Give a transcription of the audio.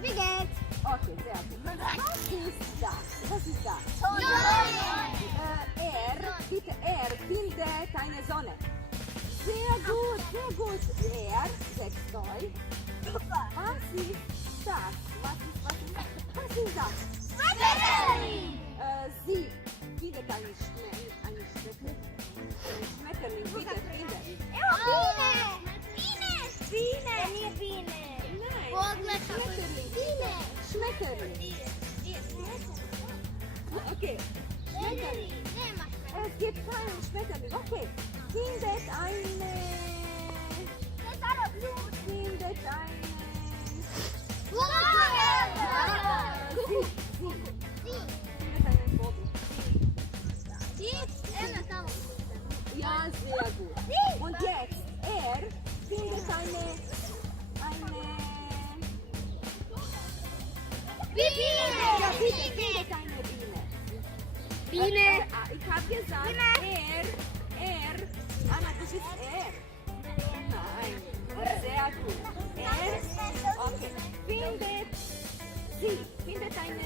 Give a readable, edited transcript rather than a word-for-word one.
Spaghetti. Okay, sehr gut. Was ist das? Was ist das? Bitte, findet eine Sonne. Sehr gut, sehr gut. Setzt euch. Was ist das? Was ist das? Sie findet einen Schmetterling. Bitte, findet. Biene. Nein, Vogel. Schmetterling. Okay, Schmetterling. Es gibt keinen Schmetterling. Okay, findet eine... Findet einen Vogel. Ja, sehr gut. Und jetzt, findet eine... Ja, bitte, findet eine Biene. Ich habe gesagt, Anna, das ist Nein, sehr gut. Okay. Findet einen